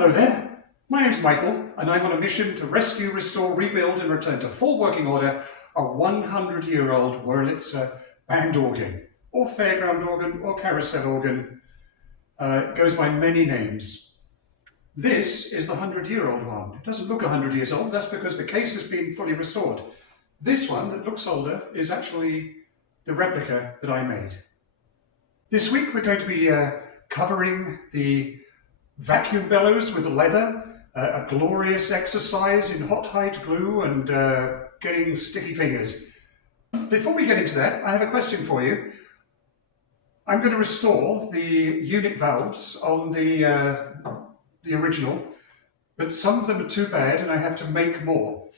Hello there, my name's Michael and I'm on a mission to rescue, restore, rebuild and return to full working order a 100-year-old Wurlitzer band organ, or fairground organ, or carousel organ. It goes by many names. This is the 100-year-old one. It doesn't look 100 years old, that's because the case has been fully restored. This one that looks older is actually the replica that I made. This week we're going to be covering the vacuum bellows with leather, a glorious exercise in hot hide glue and getting sticky fingers. Before we get into that, I have a question for you. I'm going to restore the unit valves on the original, but some of them are too bad and I have to make more.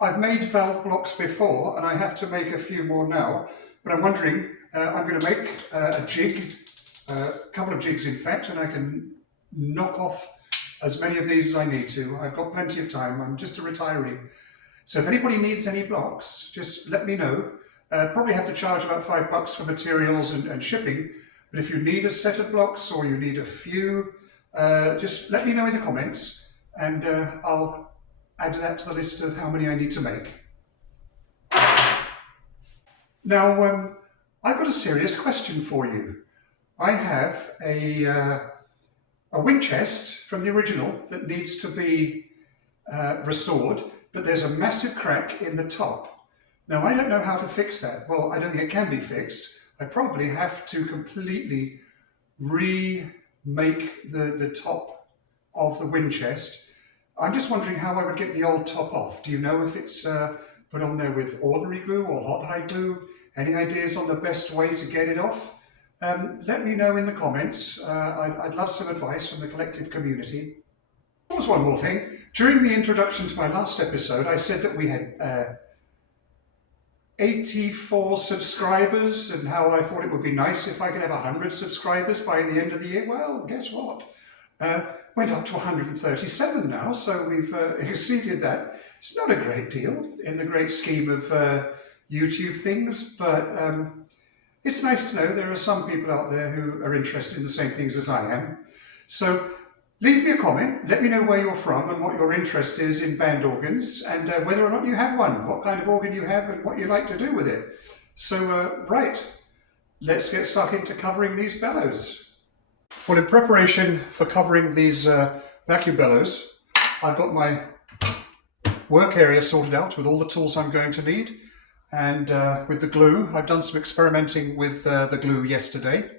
I've made valve blocks before and I have to make a few more now, but I'm wondering, I'm going to make a jig, a couple of jigs in fact, and I can knock off as many of these as I need to. I've got plenty of time, I'm just a retiree. So if anybody needs any blocks, just let me know. Probably have to charge about $5 for materials and shipping, but if you need a set of blocks or you need a few, just let me know in the comments and I'll add that to the list of how many I need to make. Now, I've got a serious question for you. I have a wind chest from the original that needs to be restored, but there's a massive crack in the top. Now, I don't know how to fix that. Well, I don't think it can be fixed. I probably have to completely remake the top of the wind chest. I'm just wondering how I would get the old top off. Do you know if it's put on there with ordinary glue or hot hide glue? Any ideas on the best way to get it off? Let me know in the comments. I'd love some advice from the collective community. There was one more thing. During the introduction to my last episode, I said that we had 84 subscribers and how I thought it would be nice if I could have 100 subscribers by the end of the year. Well, guess what? Went up to 137 now, so we've exceeded that. It's not a great deal in the great scheme of YouTube things, but it's nice to know there are some people out there who are interested in the same things as I am. So leave me a comment, let me know where you're from and what your interest is in band organs and whether or not you have one, what kind of organ you have and what you like to do with it. So right, let's get stuck into covering these bellows. Well, in preparation for covering these vacuum bellows, I've got my work area sorted out with all the tools I'm going to need. And with the glue, I've done some experimenting with the glue yesterday.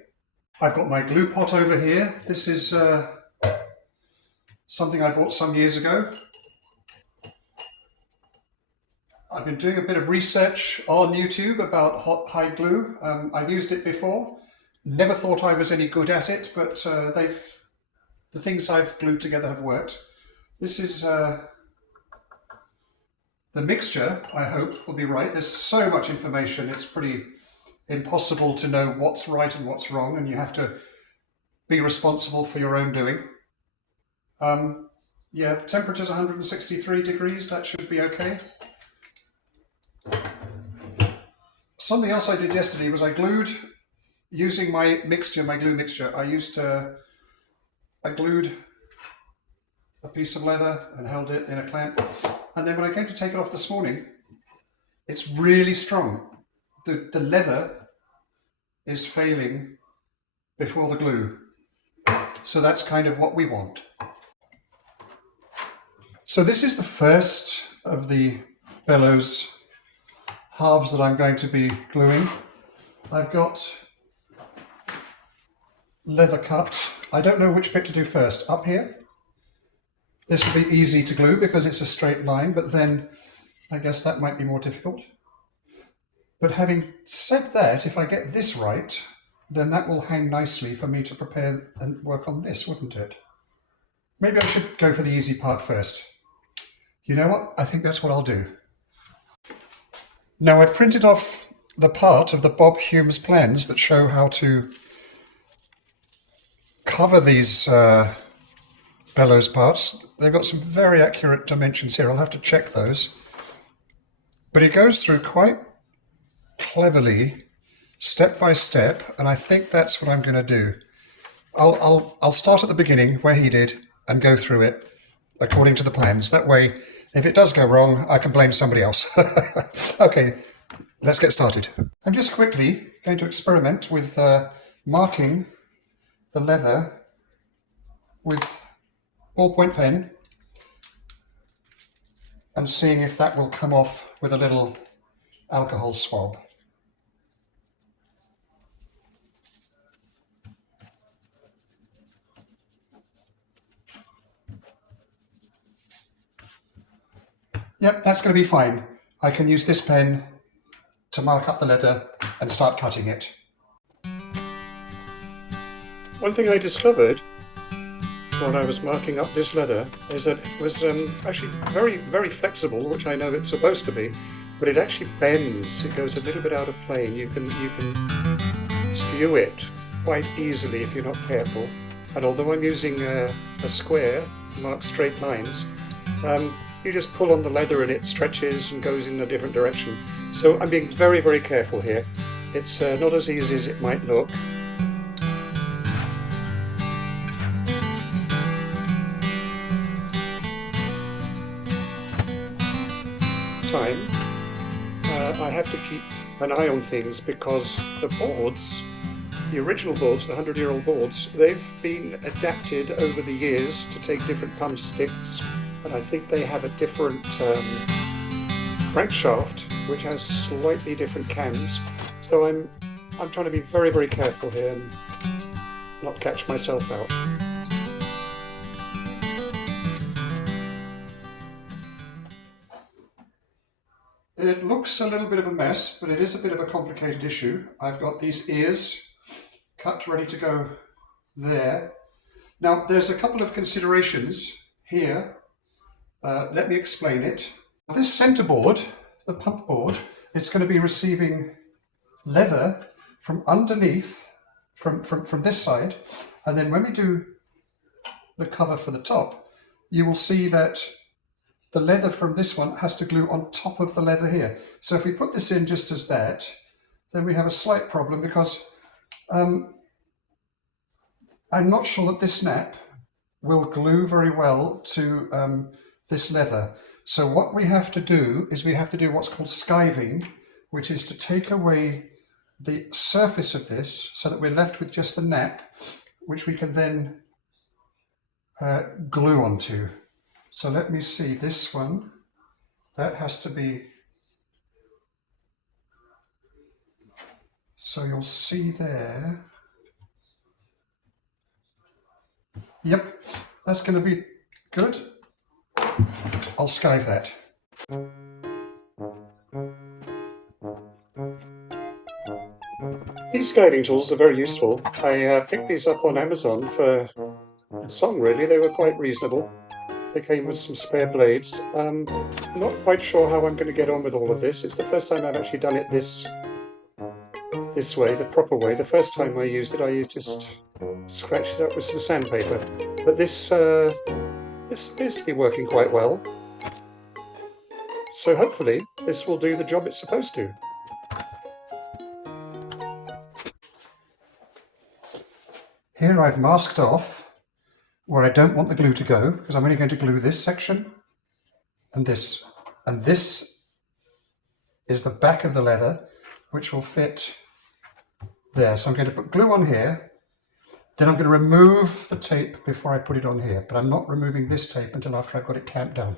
I've got my glue pot over here. This is something I bought some years ago. I've been doing a bit of research on YouTube about hot hide glue. I've used it before. Never thought I was any good at it, but the things I've glued together have worked. This is the mixture, I hope, will be right. There's so much information, it's pretty impossible to know what's right and what's wrong, and you have to be responsible for your own doing. Yeah, the temperature's 163 degrees, that should be okay. Something else I did yesterday was I glued, using my mixture, my glue mixture, I glued a piece of leather and held it in a clamp. And then when I came to take it off this morning, it's really strong. The leather is failing before the glue. So that's kind of what we want. So this is the first of the bellows halves that I'm going to be gluing. I've got leather cut. I don't know which bit to do first. Up here? This will be easy to glue because it's a straight line, but then I guess that might be more difficult. But having said that, if I get this right, then that will hang nicely for me to prepare and work on this, wouldn't it? Maybe I should go for the easy part first. You know what? I think that's what I'll do. Now I've printed off the part of the Bob Hume's plans that show how to cover these bellows parts. They've got some very accurate dimensions here. I'll have to check those. But he goes through quite cleverly, step by step, and I think that's what I'm going to do. I'll start at the beginning where he did and go through it according to the plans. That way, if it does go wrong, I can blame somebody else. Okay, let's get started. I'm just quickly going to experiment with marking the leather with ballpoint pen and seeing if that will come off with a little alcohol swab. Yep, that's going to be fine. I can use this pen to mark up the leather and start cutting it. One thing I discovered when I was marking up this leather is that it was actually very, very flexible, which I know it's supposed to be, but it actually bends. It goes a little bit out of plane. You can skew it quite easily if you're not careful. And although I'm using a square to mark straight lines, you just pull on the leather and it stretches and goes in a different direction. So I'm being very, very careful here. It's not as easy as it might look. Time, I have to keep an eye on things because the boards, the original boards, the 100-year-old boards, they've been adapted over the years to take different pump sticks, and I think they have a different crankshaft which has slightly different cams. So I'm trying to be very, very careful here and not catch myself out. It looks a little bit of a mess, but it is a bit of a complicated issue. I've got these ears cut ready to go there. Now, there's a couple of considerations here. Let me explain it. This center board, the pump board, it's going to be receiving leather from underneath, from this side. And then when we do the cover for the top, you will see that the leather from this one has to glue on top of the leather here. So if we put this in just as that, then we have a slight problem because I'm not sure that this snap will glue very well to this leather. So what we have to do is we have to do what's called skiving, which is to take away the surface of this so that we're left with just the nap, which we can then glue onto. So let me see this one. That has to be, so you'll see there. Yep, that's going to be good. I'll skive that. These skiving tools are very useful. I picked these up on Amazon for a song really. They were quite reasonable. They came with some spare blades. Not quite sure how I'm going to get on with all of this. It's the first time I've actually done it this way, the proper way. The first time I used it, I just scratched it up with some sandpaper. But this appears to be working quite well. So hopefully this will do the job it's supposed to. Here I've masked off where I don't want the glue to go, because I'm only going to glue this section and this. And this is the back of the leather, which will fit there. So I'm going to put glue on here, then I'm going to remove the tape before I put it on here, but I'm not removing this tape until after I've got it clamped down.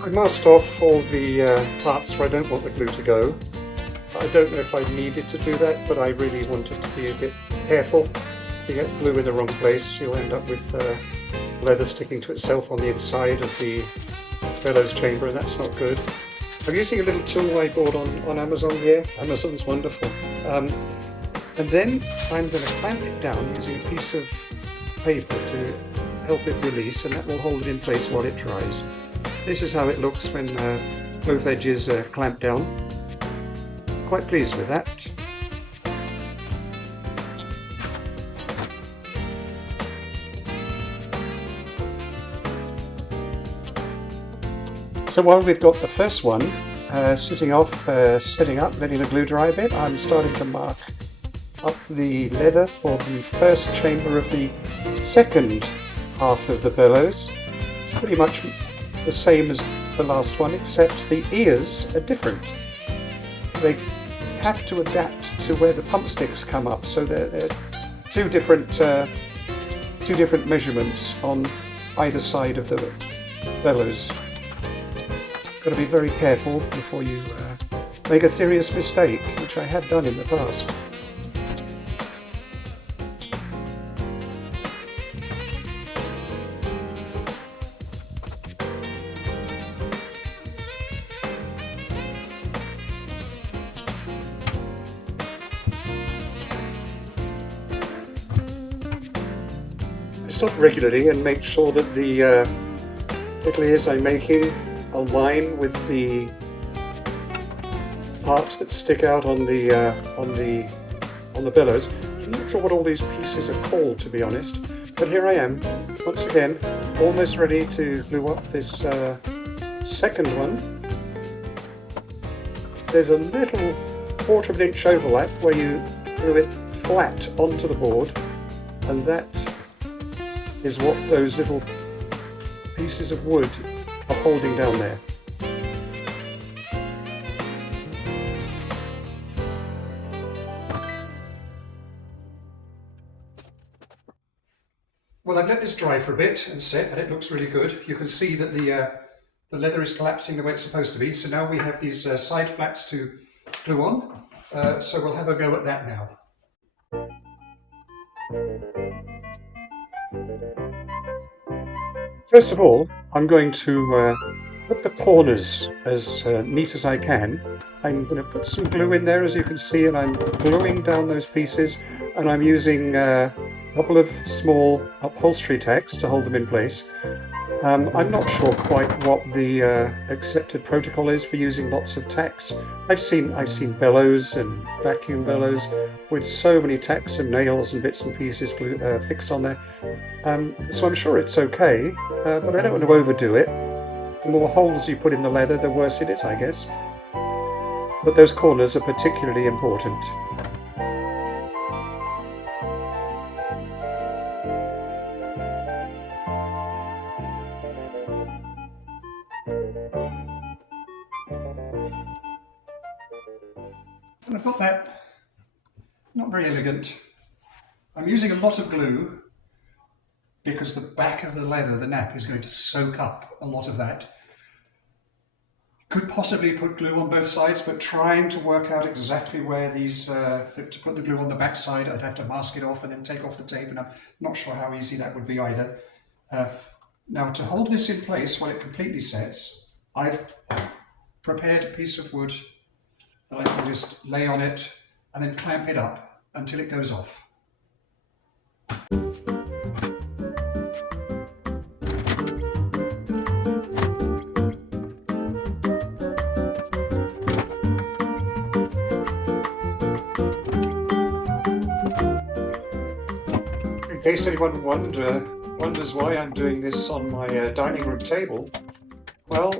I masked off all the parts where I don't want the glue to go. I don't know if I needed to do that, but I really wanted to be a bit careful. If you get glue in the wrong place, you'll end up with leather sticking to itself on the inside of the bellows chamber, and that's not good. I'm using a little tool-away board on Amazon here. Amazon's wonderful. And then I'm going to clamp it down using a piece of paper to help it release, and that will hold it in place while it dries. This is how it looks when both edges are clamped down. Quite pleased with that. So while we've got the first one setting up, letting the glue dry a bit, I'm starting to mark up the leather for the first chamber of the second half of the bellows. It's pretty much the same as the last one, except the ears are different. They have to adapt to where the pump sticks come up, so they're two different measurements on either side of the bellows. Got to be very careful before you make a serious mistake, which I have done in the past. I stop regularly and make sure that the little ears I'm making align with the parts that stick out on the bellows. I'm not sure what all these pieces are called, to be honest, but here I am once again, almost ready to glue up this second one. There's a little 1/4 of an inch overlap where you glue it flat onto the board, and that is what those little pieces of wood are holding down there. Well, I've let this dry for a bit and set, and it looks really good. You can see that the leather is collapsing the way it's supposed to be. So now we have these side flats to glue on. So we'll have a go at that now. First of all, I'm going to put the corners as neat as I can. I'm going to put some glue in there, as you can see, and I'm gluing down those pieces, and I'm using a couple of small upholstery tacks to hold them in place. I'm not sure quite what the accepted protocol is for using lots of tacks. I've seen bellows and vacuum bellows with so many tacks and nails and bits and pieces fixed on there. So I'm sure it's okay, but I don't want to overdo it. The more holes you put in the leather, the worse it is, I guess. But those corners are particularly important. And I've got that, not very elegant. I'm using a lot of glue because the back of the leather, the nap, is going to soak up a lot of that. Could possibly put glue on both sides, but trying to work out exactly where these, to put the glue on the back side, I'd have to mask it off and then take off the tape, and I'm not sure how easy that would be either. Now, to hold this in place while it completely sets, I've prepared a piece of wood that I can just lay on it and then clamp it up until it goes off. In case anyone wonders why I'm doing this on my dining room table, well,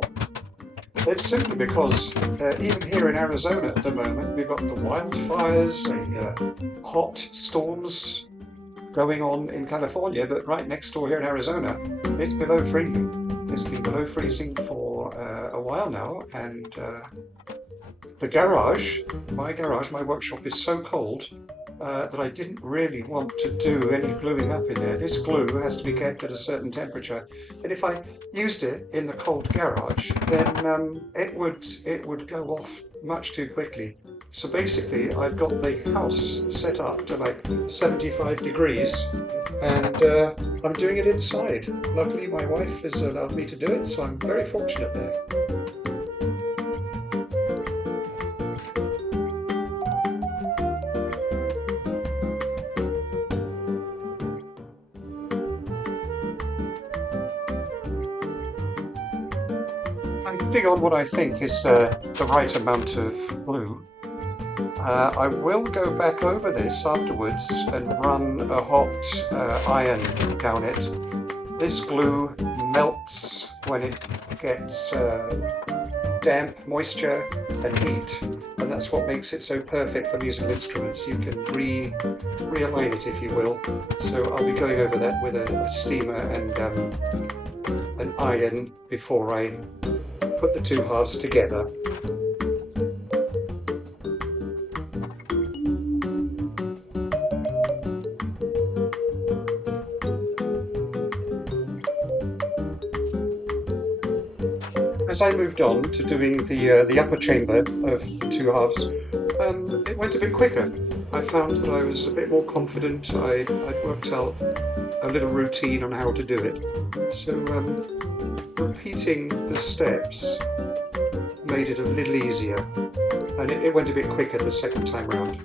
it's simply because even here in Arizona at the moment, we've got the wildfires and hot storms going on in California, but right next door here in Arizona, it's below freezing. It's been below freezing for a while now, and the garage, my workshop is so cold that I didn't really want to do any gluing up in there. This glue has to be kept at a certain temperature, and if I used it in the cold garage, then it would go off much too quickly. So basically, I've got the house set up to like 75 degrees, and I'm doing it inside. Luckily, my wife has allowed me to do it, so I'm very fortunate there. I'm putting on what I think is the right amount of glue. I will go back over this afterwards and run a hot iron down it, this glue melts when it gets damp, moisture and heat, and that's what makes it so perfect for musical instruments. You can realign it, if you will. So I'll be going over that with a steamer and an iron before I put the two halves together. As I moved on to doing the upper chamber of the two halves, it went a bit quicker. I found that I was a bit more confident. I'd worked out a little routine on how to do it. So repeating the steps made it a little easier, and it went a bit quicker the second time round.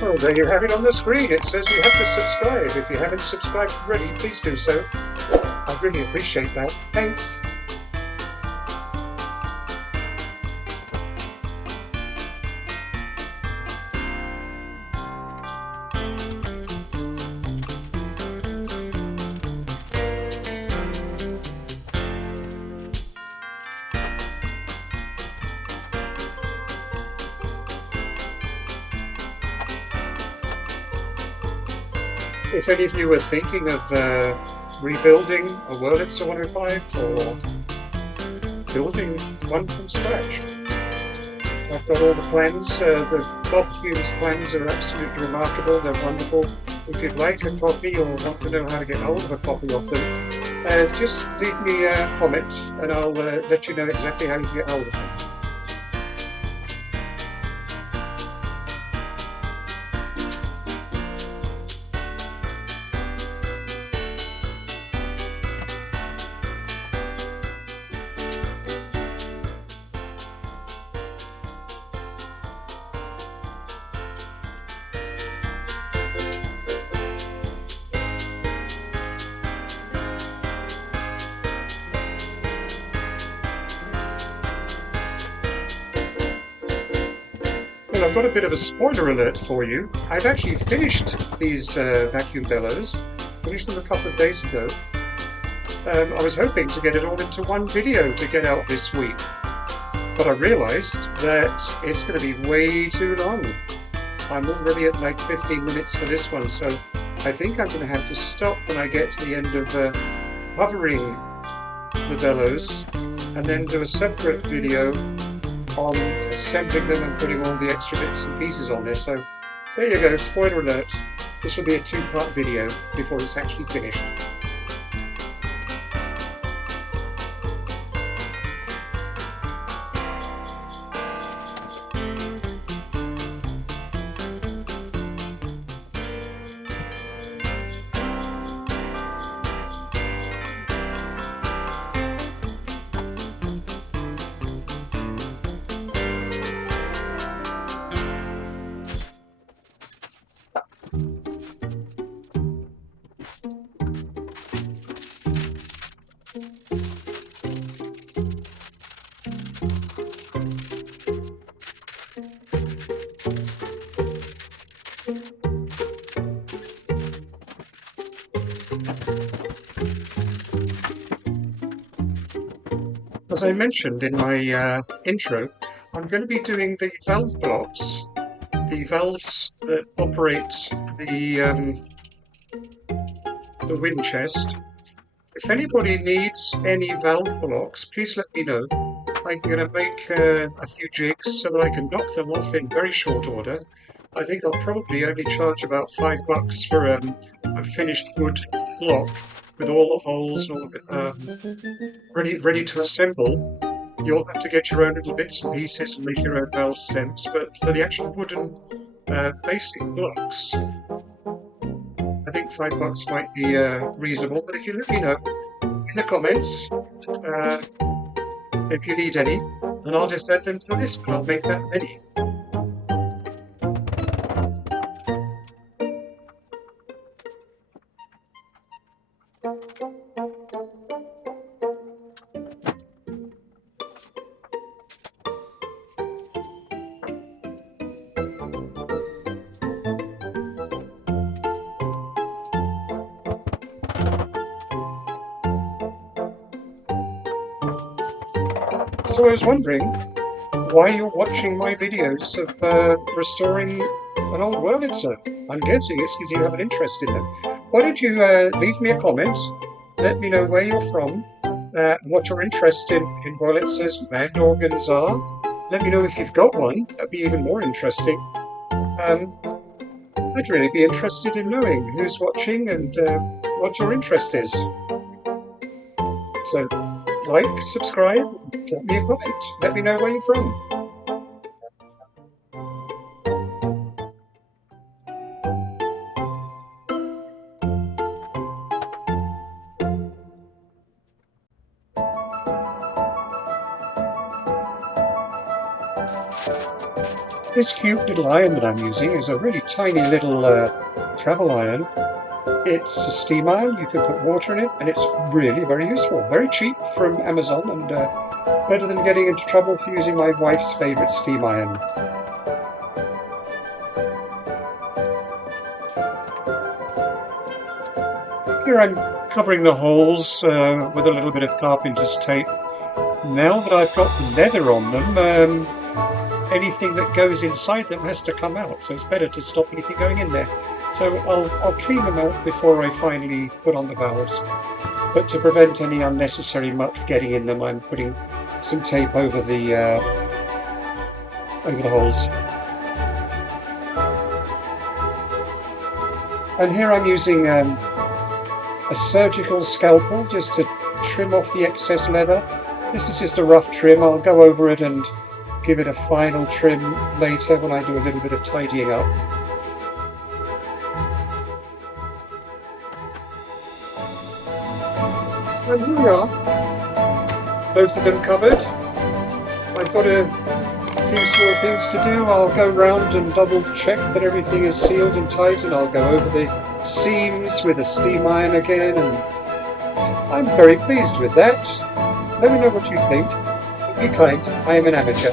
Well, there you have it on the screen. It says you have to subscribe. If you haven't subscribed already, please do so. I'd really appreciate that. Thanks. If any of you are thinking of rebuilding a Wurlitzer 105 or building one from scratch, I've got all the plans. The Bob Hume's plans are absolutely remarkable. They're wonderful. If you'd like a copy or want to know how to get hold of a copy of them, just leave me a comment and I'll let you know exactly how you can get hold of them. Well, I've got a bit of a spoiler alert for you. I've actually finished these vacuum bellows, finished them a couple of days ago. I was hoping to get it all into one video to get out this week, but I realised that it's going to be way too long. I'm already at like 15 minutes for this one, so I think I'm going to have to stop when I get to the end of covering the bellows and then do a separate video on assembling them and putting all the extra bits and pieces on there. So there you go, spoiler alert. This will be a two-part video before it's actually finished. As I mentioned in my intro, I'm going to be doing the valve blocks, the valves that operate the wind chest. If anybody needs any valve blocks, please let me know. I'm going to make a few jigs so that I can knock them off in very short order. I think I'll probably only charge about $5 for a finished wood block with all the holes and all of it ready to assemble. You'll have to get your own little bits and pieces and make your own valve stems, but for the actual wooden basic blocks, I think $5 might be reasonable. But if you let me know in the comments if you need any, then I'll just add them to the list and I'll make that many. So I was wondering why you're watching my videos of restoring an old Wurlitzer. I'm guessing it's because you have an interest in them. Why don't you leave me a comment, let me know where you're from, what your interest in Wurlitzers, band organs are. Let me know if you've got one, that'd be even more interesting. I'd really be interested in knowing who's watching and what your interest is. So, like, subscribe, drop me a comment, let me know where you're from. This cute little iron that I'm using is a really tiny little travel iron. It's a steam iron, you can put water in it, and it's really very useful. Very cheap from Amazon, and better than getting into trouble for using my wife's favourite steam iron. Here I'm covering the holes with a little bit of carpenter's tape. Now that I've got the leather on them, anything that goes inside them has to come out, so it's better to stop anything going in there. So I'll clean them out before I finally put on the valves. But to prevent any unnecessary muck getting in them, I'm putting some tape over the holes. And here I'm using a surgical scalpel just to trim off the excess leather. This is just a rough trim. I'll go over it and give it a final trim later when I do a little bit of tidying up. And here we are, both of them covered. I've got a few small things to do. I'll go round and double check that everything is sealed and tight, and I'll go over the seams with a steam iron again, and I'm very pleased with that. Let me know what you think. Be kind, I am an amateur.